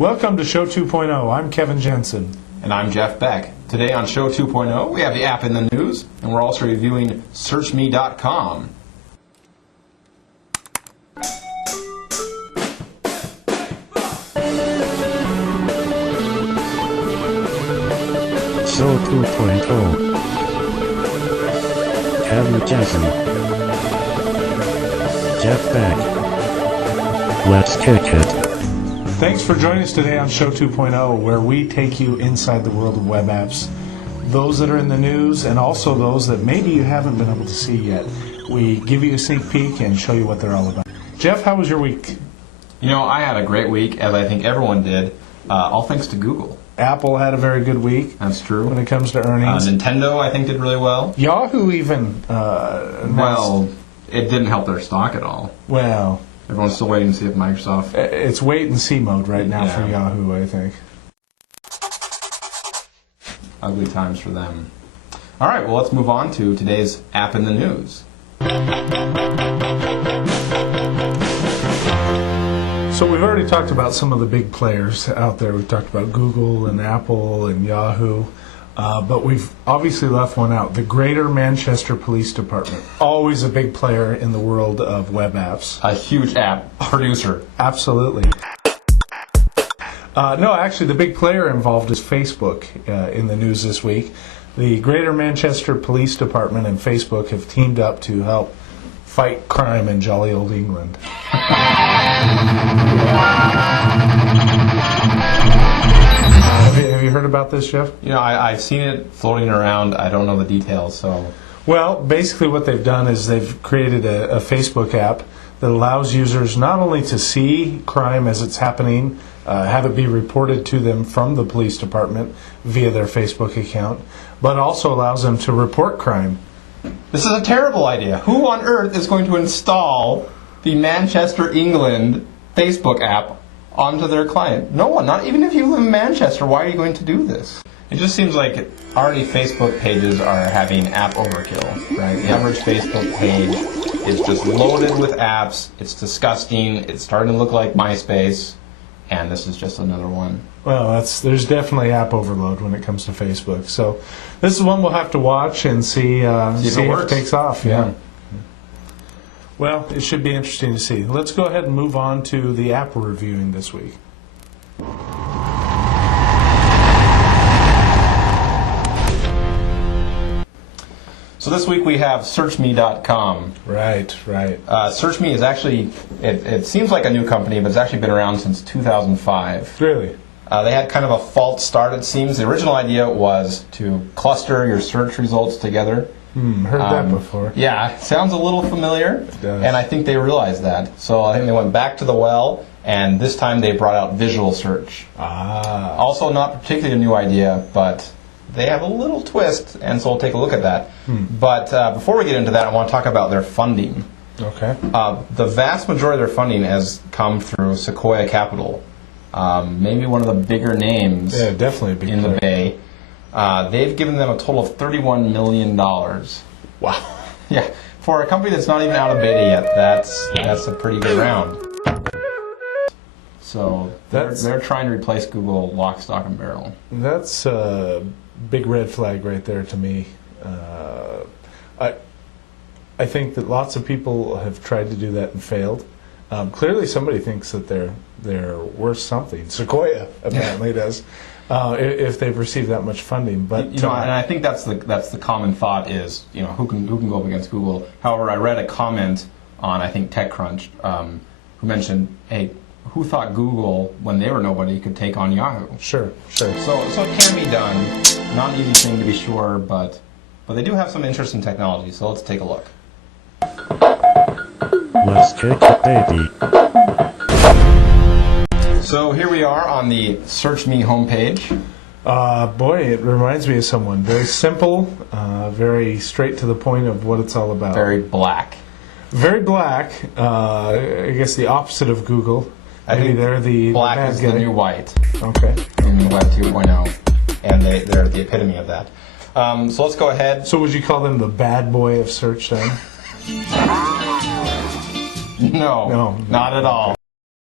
Welcome to Show 2.0. I'm Kevin Jensen. And I'm Jeff Beck. Today on Show 2.0, we have the app in the news, and we're also reviewing SearchMe.com. Show 2.0. Kevin Jensen. Jeff Beck. Let's kick it. Thanks for joining us today on Show 2.0, where we take you inside the world of web apps. Those that are in the news and also those that maybe you haven't been able to see yet. We give you a sneak peek and show you what they're all about. Jeff, how was your week? You know, I had a great week, as I think everyone did, all thanks to Google. Apple had a very good week. That's true. When it comes to earnings. Nintendo, I think, did really well. Yahoo even Well, it didn't help their stock at all. Well, everyone's still waiting to see if Microsoft... It's wait-and-see mode right now for Yahoo, I think. Ugly times for them. All right, well, let's move on to today's app in the news. So we've already talked about some of the big players out there. We've talked about Google and Apple and Yahoo. But we've obviously left one out. The Greater Manchester Police Department. Always a big player in the world of web apps. A huge app producer. Absolutely. No, actually, the big player involved is Facebook in the news this week. The Greater Manchester Police Department and Facebook have teamed up to help fight crime in jolly old England. Have you heard about this, Jeff? You know, I've seen it floating around. I don't know the details, so... Well, basically what they've done is they've created a Facebook app that allows users not only to see crime as it's happening, have it be reported to them from the police department via their Facebook account, but also allows them to report crime. This is a terrible idea. Who on earth is going to install the Manchester, England Facebook app onto their client? No one. Not even if you live in Manchester. Why are you going to do this? It just seems like already Facebook pages are having app overkill, right? The average Facebook page is just loaded with apps. It's disgusting. It's starting to look like MySpace, and this is just another one. Well, there's definitely app overload when it comes to Facebook. So this is one we'll have to watch and see if it takes off. Yeah. Well, it should be interesting to see. Let's go ahead and move on to the app we're reviewing this week. So this week we have SearchMe.com. Right. SearchMe is actually, it seems like a new company, but it's actually been around since 2005. Really? They had kind of a false start, it seems. The original idea was to cluster your search results together. Heard that before. Yeah, sounds a little familiar. It does. And I think they realized that. So I think they went back to the well, and this time they brought out visual search. Also not particularly a new idea, but they have a little twist, and so we'll take a look at that. But before we get into that, I want to talk about their funding. Okay. The vast majority of their funding has come through Sequoia Capital. Maybe one of the bigger names definitely a big in the Bay. They've given them a total of $31 million. Wow. Yeah, for a company that's not even out of beta yet, that's a pretty good round. So they're trying to replace Google lock, stock, and barrel. That's a big red flag right there to me. I think that lots of people have tried to do that and failed. Clearly, somebody thinks that they're worth something. Sequoia apparently does. If they've received that much funding, but and I think that's the common thought is who can go up against Google. However, I read a comment on I think TechCrunch who mentioned, hey, who thought Google when they were nobody could take on Yahoo? Sure. So it can be done. Not an easy thing to be sure, but they do have some interesting technology. So let's take a look. Let's kick it, baby. So here we are on the Search Me homepage. Boy, it reminds me of someone. Very simple, very straight to the point of what it's all about. Very black. Very black. I guess the opposite of Google. Maybe they're the black bad is guy. the new white. Okay. In the Web 2.0, and they're the epitome of that. So let's go ahead. So would you call them the bad boy of search then? No, not at all.